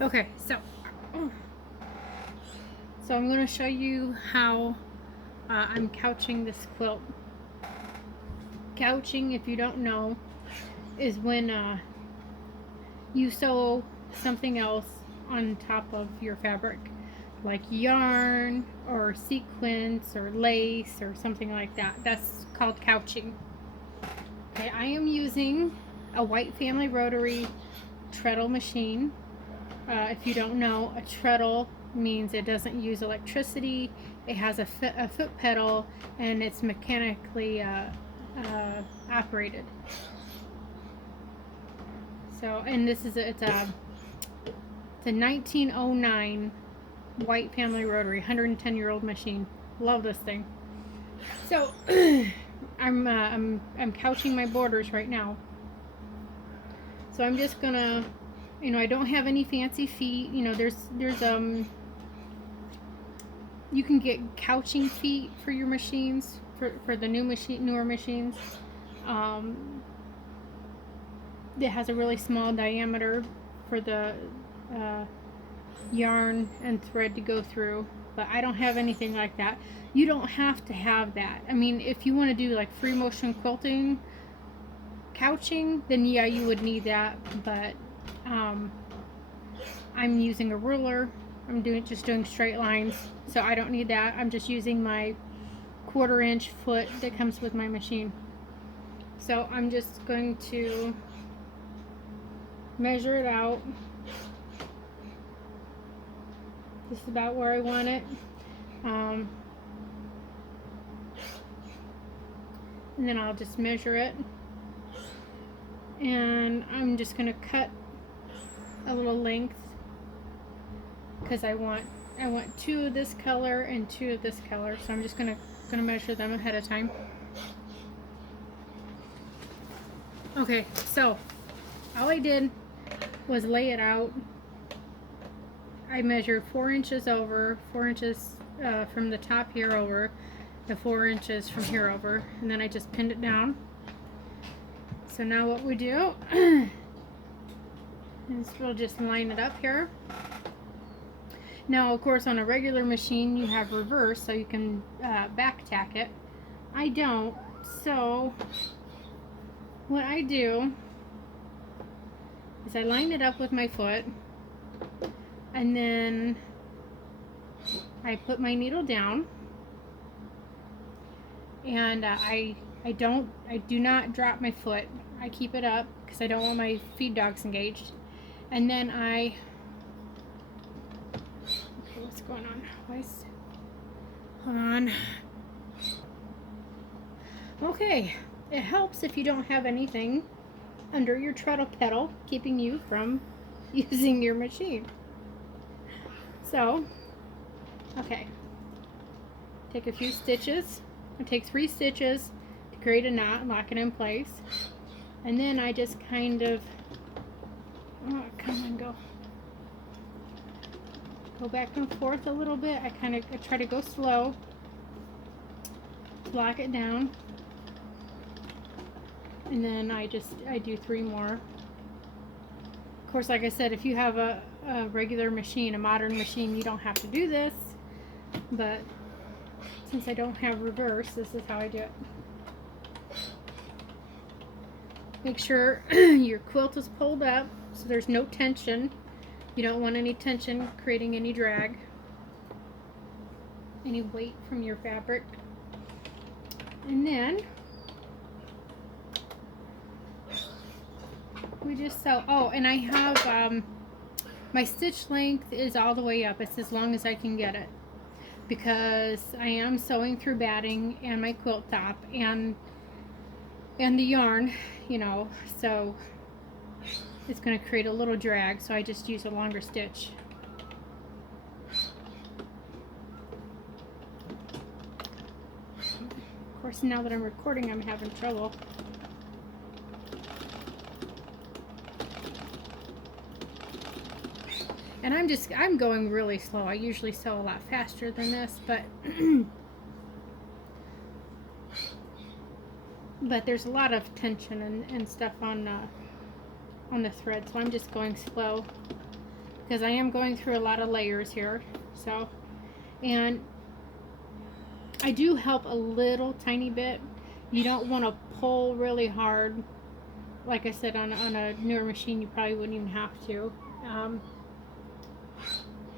Okay, so I'm going to show you how I'm couching this quilt. Couching, if you don't know, is when you sew something else on top of your fabric, like yarn or sequins or lace or something like that. That's called couching. Okay, I am using a White Family rotary treadle machine. If you don't know, a treadle means it doesn't use electricity. It has a foot pedal, and it's mechanically operated. So, and this is it's a 1909 White Family rotary, 110-year-old machine. Love this thing. So, I'm couching my borders right now. So I'm just gonna, I don't have any fancy feet. There's you can get couching feet for your machines, for the newer machines. It has a really small diameter for the yarn and thread to go through, but I don't have anything like that. You don't have to have that. I mean, if you want to do like free motion quilting couching, then yeah, you would need that, but I'm using a ruler. I'm just doing straight lines, so I don't need that. I'm just using my 1/4 inch foot that comes with my machine. So I'm just going to measure it out. This is about where I want it. And then I'll just measure it. And I'm just going to cut a little length because I want 2 of this color and 2 of this color. So I'm just going to measure them ahead of time. Okay, so all I did was lay it out. I measured 4 inches over, 4 inches from the top here over, and 4 inches from here over, and then I just pinned it down. So now what we do is we'll just line it up here. Now, of course, on a regular machine you have reverse, so you can back tack it. I don't, so what I do is I line it up with my foot, and then I put my needle down, and I do not drop my foot. I keep it up because I don't want my feed dogs engaged. And then okay, what's going on? Hold on. Okay, it helps if you don't have anything under your treadle pedal keeping you from using your machine. So, okay, take a few stitches. I take 3 stitches to create a knot and lock it in place. And then I just kind of, go back and forth a little bit. I try to go slow to lock it down. And then I do 3 more. Of course, like I said, if you have a regular machine, a modern machine, you don't have to do this. But since I don't have reverse, this is how I do it. Make sure your quilt is pulled up so there's no tension. You don't want any tension creating any drag, any weight from your fabric. And then we just sew. Oh, and I have my stitch length is all the way up. It's as long as I can get it, because I am sewing through batting and my quilt top and the yarn, so it's going to create a little drag, so I just use a longer stitch. Of course, now that I'm recording, I'm having trouble. And I'm going really slow. I usually sew a lot faster than this, but but there's a lot of tension and stuff on on the thread, so I'm just going slow because I am going through a lot of layers here. So, and I do help a little tiny bit. You don't want to pull really hard. Like I said, on a newer machine, you probably wouldn't even have to.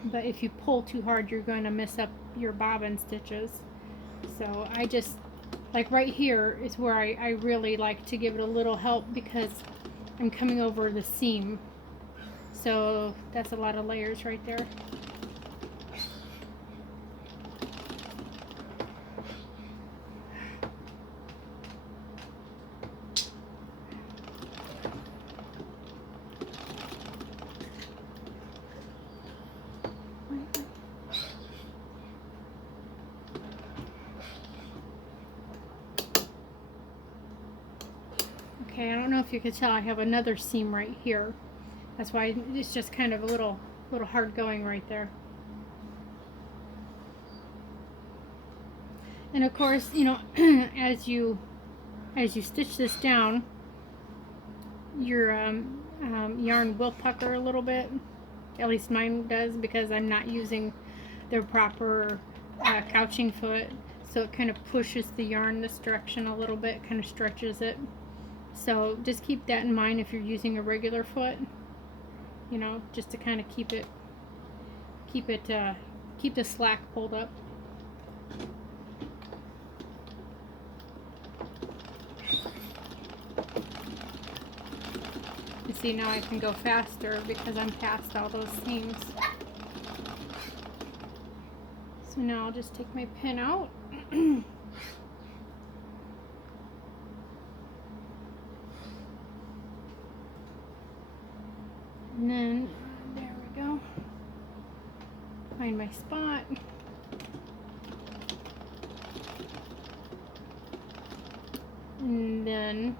But if you pull too hard, you're going to mess up your bobbin stitches. So I just, like right here is where I really like to give it a little help because I'm coming over the seam. So that's a lot of layers right there. Okay, I don't know if you can tell, I have another seam right here. That's why it's just kind of a little hard going right there. And of course, you know, as you stitch this down, your yarn will pucker a little bit. At least mine does, because I'm not using the proper couching foot, so it kind of pushes the yarn this direction a little bit, kind of stretches it. So just keep that in mind if you're using a regular foot, you know, just to kind of keep the slack pulled up. You see, now I can go faster because I'm past all those seams. So now I'll just take my pin out. And then, there we go. Find my spot. And then,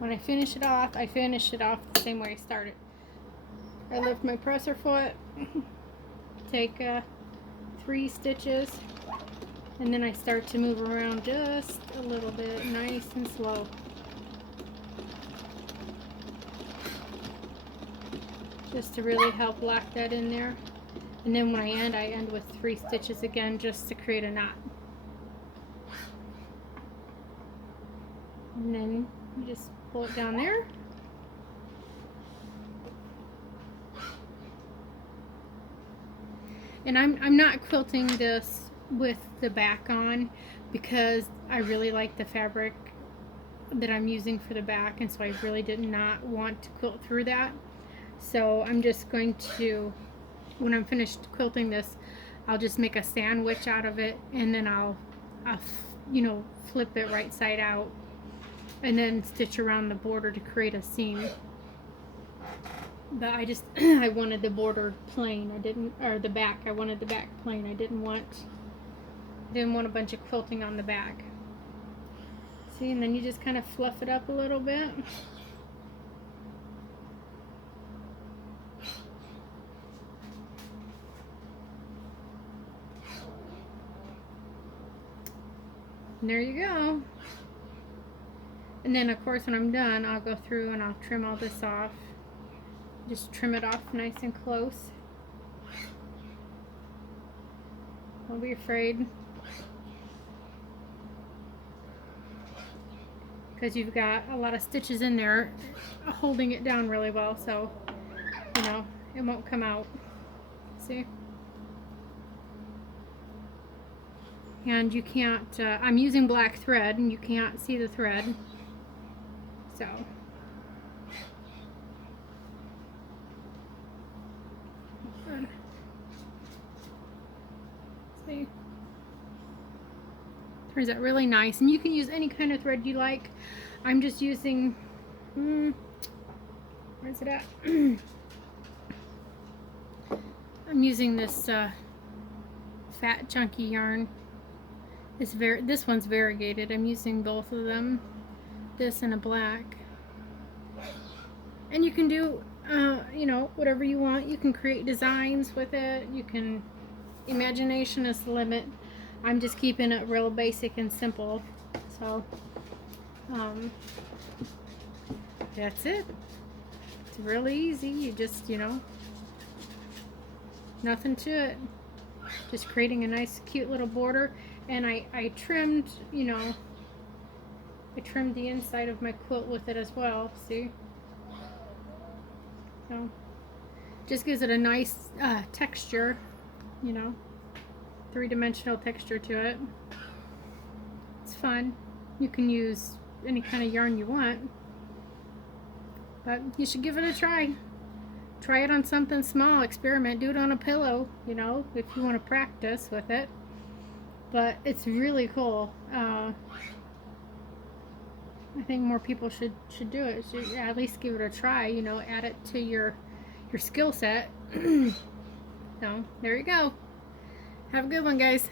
when I finish it off, I finish it off the same way I started. I lift my presser foot, take 3 stitches, and then I start to move around just a little bit, nice and slow. Just to really help lock that in there. And then when I end with 3 stitches again, just to create a knot. And then you just pull it down there. And I'm not quilting this with the back on because I really like the fabric that I'm using for the back, and so I really did not want to quilt through that. So I'm just going to, when I'm finished quilting this, I'll just make a sandwich out of it, and then I'll you know, flip it right side out and then stitch around the border to create a seam. But I just I wanted the border plain. I didn't, or the back, I wanted the back plain. I didn't want a bunch of quilting on the back. See, and then you just kind of fluff it up a little bit. And there you go. And then of course when I'm done, I'll go through and I'll trim all this off. Just trim it off nice and close. Don't be afraid, because you've got a lot of stitches in there holding it down really well, so you know it won't come out. See? And you can't, I'm using black thread and you can't see the thread, so see, turns out really nice. And you can use any kind of thread you like. I'm just using where's it at? I'm using this fat chunky yarn. This one's variegated. I'm using both of them, this and a black. And you can do you know, whatever you want. You can create designs with it. You can, imagination is the limit. I'm just keeping it real basic and simple. So that's it. It's really easy. You just, nothing to it. Just creating a nice, cute little border. And I trimmed, I trimmed the inside of my quilt with it as well. See? So, just gives it a nice texture, three-dimensional texture to it. It's fun. You can use any kind of yarn you want, but you should give it a try. Try it on something small, experiment, do it on a pillow, if you want to practice with it. But it's really cool. I think more people should do it. Should at least give it a try, add it to your skill set. So there you go. Have a good one, guys.